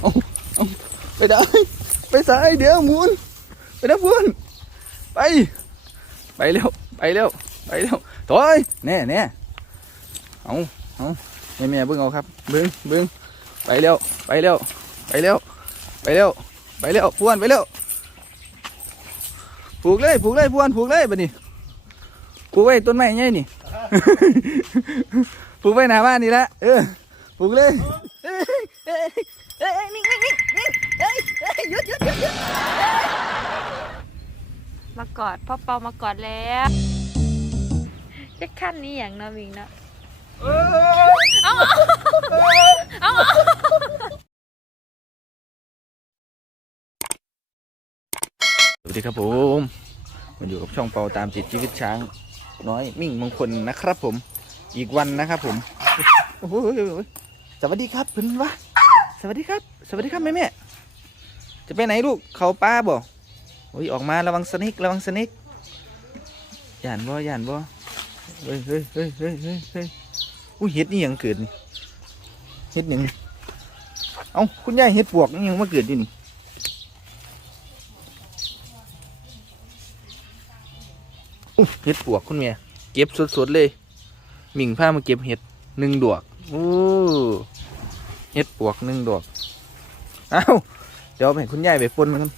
เอาเอาไปได้ ไปซ้ายเดี๋ยวหมุนไปนะพูนไป ไปเร็ว ไปเร็ว ไปเร็วถอยแน่แน่เอาเอาแม่แม่เบิ้งเอาครับ เบิ้งเบิ้งไปเร็ว ไปเร็ว ไปเร็ว ไปเร็ว ไปเร็วพวนไปเร็ว ผูกเลย ผูกเลยพวนผูกเลยบัดนี้ผูกไว้ต้นไม้ไงนี่ ผูกไว้หน้าบ้านนี่ละเออ ผูกเลยเอ้ยเอ้ยเอ้ยนิ่งนิ่งนิ่งนิ่งเอ้ยเอ้ยหยุดหยุดหยุดหยุดมากอดพ่อเปามากอดแล้วจะขั้นนี้อย่างเนาะมิงเนาะเอาเอาเอาสวัสดีครับผมมาอยู่กับช่องเปาตามติดชีวิตช้าง น้อยมิ่งมงคลนะครับผม อีกวันนะครับผม โอ้โห สวัสดีครับเพื่อนวะสวัสดีครับ สวัสดีครับแม่แม่จะไปไหนลูกเขาป้าบ่โอ้ยออกมาระวังสนิกระวังสนิกย่านบ่ย่านบ่เฮ้ยเฮ้ยเฮ้ยเฮ้ยเฮ้ยเฮ้ยอุ้ยเห็ดนี่ยังเกิดนี่เห็ดหนึ่งเอ้าคุณยายเห็ดปวกนี่ยังมาเกิดอยู่นี่เห็ดปวกคุณเมียเก็บสดๆเลย มิ่งผ้ามาเก็บเห็ดหนึ่งดอก อ้เห็ดปวกหนึ่งดอกเอ้าเดี๋ยวไปคุณยายไปปนมันกัน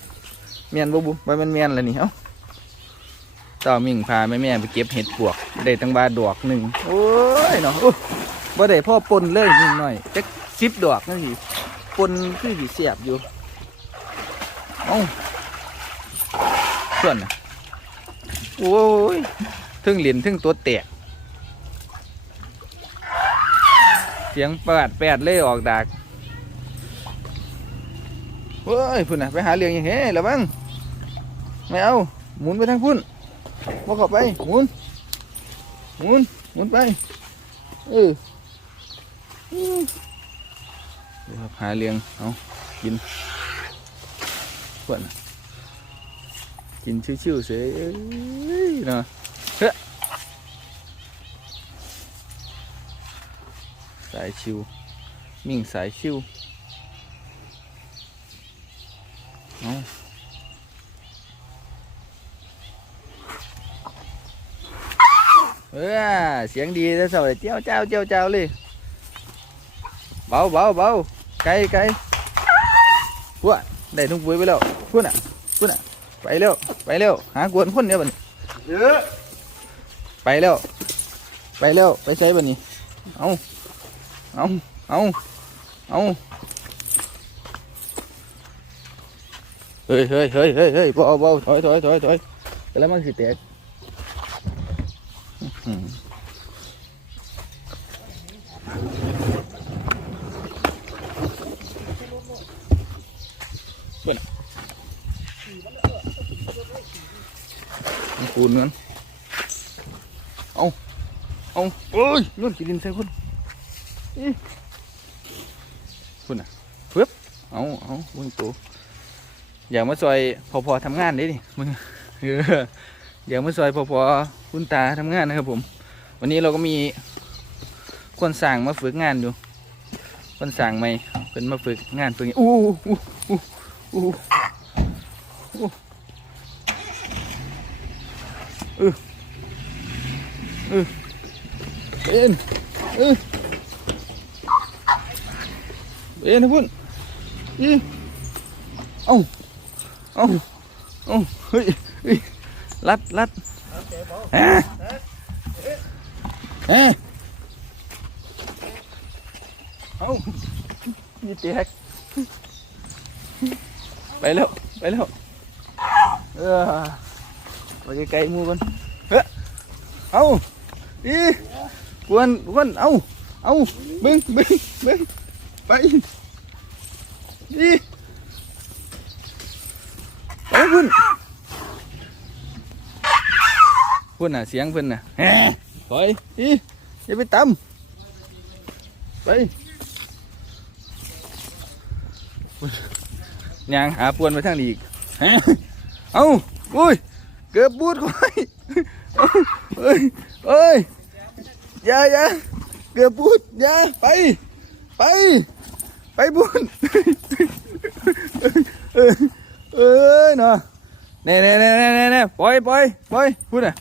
เมียนบ่บุไปมันเมียนแล้วนี่เอ้าต่อมิ่งพาแม่แม่ไปเก็บเห็ดปวก ได้ตั้งบาดอกหนึ่งโอ้ยเนาะบ่ได้พ่อปนเลยนิดหน่อยจักสิบดอกนั่นสิปนคือสีเสียบอยู่เอ้าส่วนน่ะโอ้ยทึ่งเหรียญทึ่งตัวแตก เสียงแปดแปดเล่ออกดากเฮ้ยพุ่นน่ะไปหาเรื่องอยังเฮ้ระวังไม่เอาหมุนไปทางพุ่นว่าข้าไปหมุนหมุนหมุนไปเอออืมเดี๋ยวครับหาเรื่องเอากินพุ่นน่ะกินชิวๆเสยเอ้ยเนาะเฮ้ยสายชิว มิ่งสายชิวเอาเออเสียงดีแล้วสวัสดีเจ้าเจ้าเจ้าเจ้าเลยเบาเบาเบาไกลไกลพวกได้ทุ่งปุ๋ยไปแล้วพูดน่ะพูดน่ะ ไปเร็วไปเร็วหากวนคนเดียวบัดนเยอะไปเร็วไปเร็วไปใช้บันนี้เอา เอาเอาเอาเฮ้ยเฮ้ยเฮ้ยเฮ้ยเฮ้ยบาเบาถอยถอยถอยถอยไปแล้วมันสิแตกอื้อหือมันปูนเงินเอาเอาโอ้ยนุ่นกินดินใส่คน คุณอะเพิ่บเอาเอามึงตัวอยากมาซอยพอพอทำงานได้ดิมึงอออยากมาซอยพอพอคุณตาทำงานนะครับผม วันนี้เราก็มีคนสั่งมาฝึกงานอยู่ คนสั่งใหมเป็นมาฝึกงานฝึกงนอู้อู้อู้อู้อู้เออเออเป็นเออ เป็นนะพุ่นอีเอ้าเอ้าเอ้าเฮ้ยเฮ้ยรัดรัดฮะฮะเอ้านี่แตกไปแล้วไปแล้วเออไปไกลๆหมูกันเฮ้ยเอาอีกวนกวนเอาเอาบึ้งบึ้งบึ้งไป อีไปพุ่นพุ่นน่ะเสียงเพิ่นน่ะแหมถอยอีอย่าไปตำไปยางหาปวนไปทางนี้อีกฮะเอาอุ้ยเกือบบูดคอยเอ้ยเอ้ยอย่าอย่าเกือบบูดอย่าไป ไป ไปบุญเออเอ้ยเนาะเน่เน่เน่เน่เน่เน่ปล่อยปล่อยปล่อยพูดน่ะ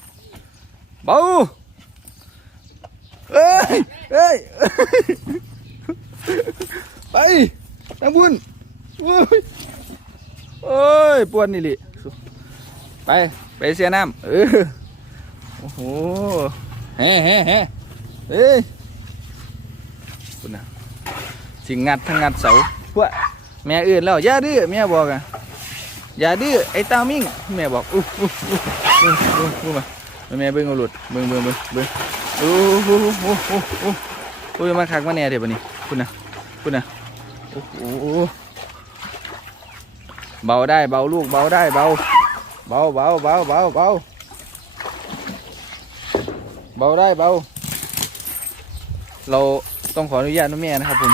เบาเอ้ยเอ้ยไปทางบุญโอ้ยโอ้ยปวดนี่ลิไป ไปเสียน้ำเออโอ้โหเฮ้เฮ้เฮ้เอ้ยคุณนะ สิงัดทั้งงัดเสาพวกแม่อื่นแล้วอย่าดื้อแม่บอกอะอย่าดื้อไอ้เต้ามิ่งแม่บอกอู้อู้อู้อู้อู้มาแม่เบิ้งเอาหลุดเบิ้งเบิ้งเบิ้งเบิ้งอู้อู้อู้อู้อู้อู้มาคักมาแน่เดี๋ยวนี้คุณนะคุณนะโอ้โหเบาได้เบาลูกเบาได้เบาเบาเบาเบาเบาเบาเบาได้เบาเราต้องขออนุญาตนะแม่นะครับผม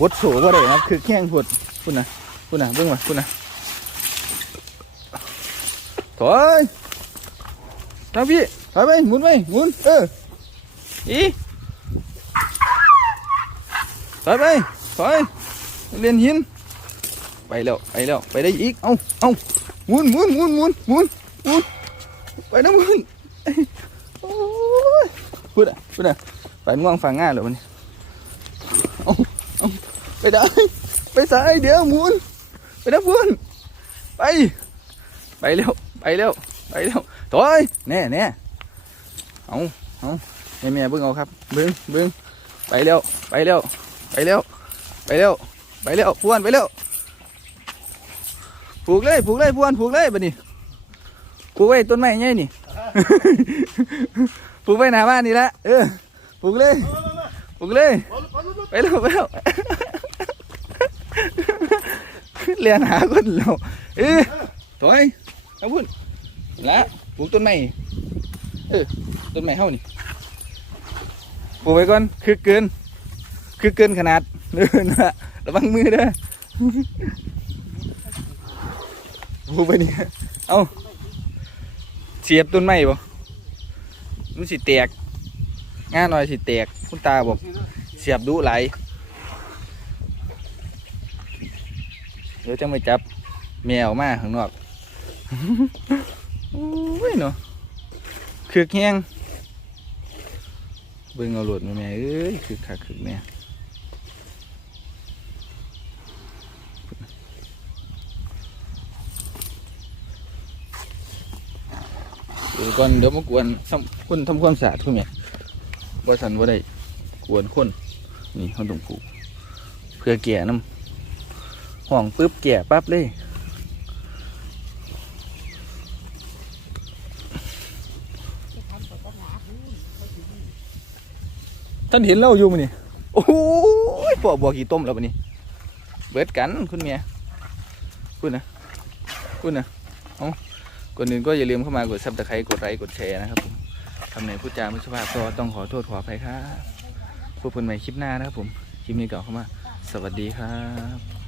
บดโสก็ได้ครับ คือแข้งพดคุณนะคุณนะเบิ้งมาคุณนะถอยทางพี่ถอยไปหมุนไปหมุนเอออีถอยไปถอยเรียนหินไปแล้วไปแล้วไปได้อีกเอาเอาหมุนหมุนหมุนหมุนหมุนหมุนไปนะหมุนพูดอะพูดอะไปง่วงฟังง่ายเหรอมันเอาเอา ไปได้ ไปสายเดี๋ยวหมุนไปนะพูนไป ไปเร็ว ไปเร็ว ไปเร็วถอยแน่แน่เอาเอาแม่แม่เบิ้งเอาครับ เบิ้งเบิ้งไปเร็ว ไปเร็ว ไปเร็ว ไปเร็ว ไปเร็ว พวนไปเร็ว ผูกเลย ผูกเลย พวน ผูกเลยบัดนี้ผูกไว้ต้นไม้ใหญ่นี่ ผูกไว้หน้าบ้านนี่ละ เออ ผูกเลย ผูกเลย ไปแล้วไปแล้ว เรียนหาคนเราเออถอยเอาพุ่นละปลูกต้นไม้เออต้นไม้เฮานี่ปลูกไว้ก่อนคือเกิน คือเกินขนาดเดินละระวังมือเด้อผูกไปนี่เอาเสียบต้นไม้บ่มันสิแตกง่านหน่อยสิแตกคุณตาบอกเสียบดุไหลาย เดี๋ยวจะมาจับแมวมาข้างนอกโอ้ยเนาะคือแห้งเบิ่งเอาหลุดมาแม่เอ้ยคือคักคือแม่เดี๋ยวก่อนเดี๋ยวมากวนซ้ำคนทำความสะอาดคุณแม่บ่สันบ่าได้กวนคนนี่เขาต้องผูกเพื่อแก่น้ำ ห้องปึ๊บแก่ปั๊บเลยท่านเห็นเราอยู่มั้ยนี่โอ้ยปอบัวขี้ต้มแล้วมั้นี่เบิดกันคุณเมียคุณนะคุณนะเอาก่อนอื่นก็อย่าลืมเข้ามากดซับสไครต์กดไลค์กดแชร์นะครับผมทำในพูดจาไม่สุภาพก็ต้องขอโทษขออภัยครับพบกันใหม่คลิปหน้านะครับผม คลิปนี้ก่อนเข้ามา สวัสดีครับ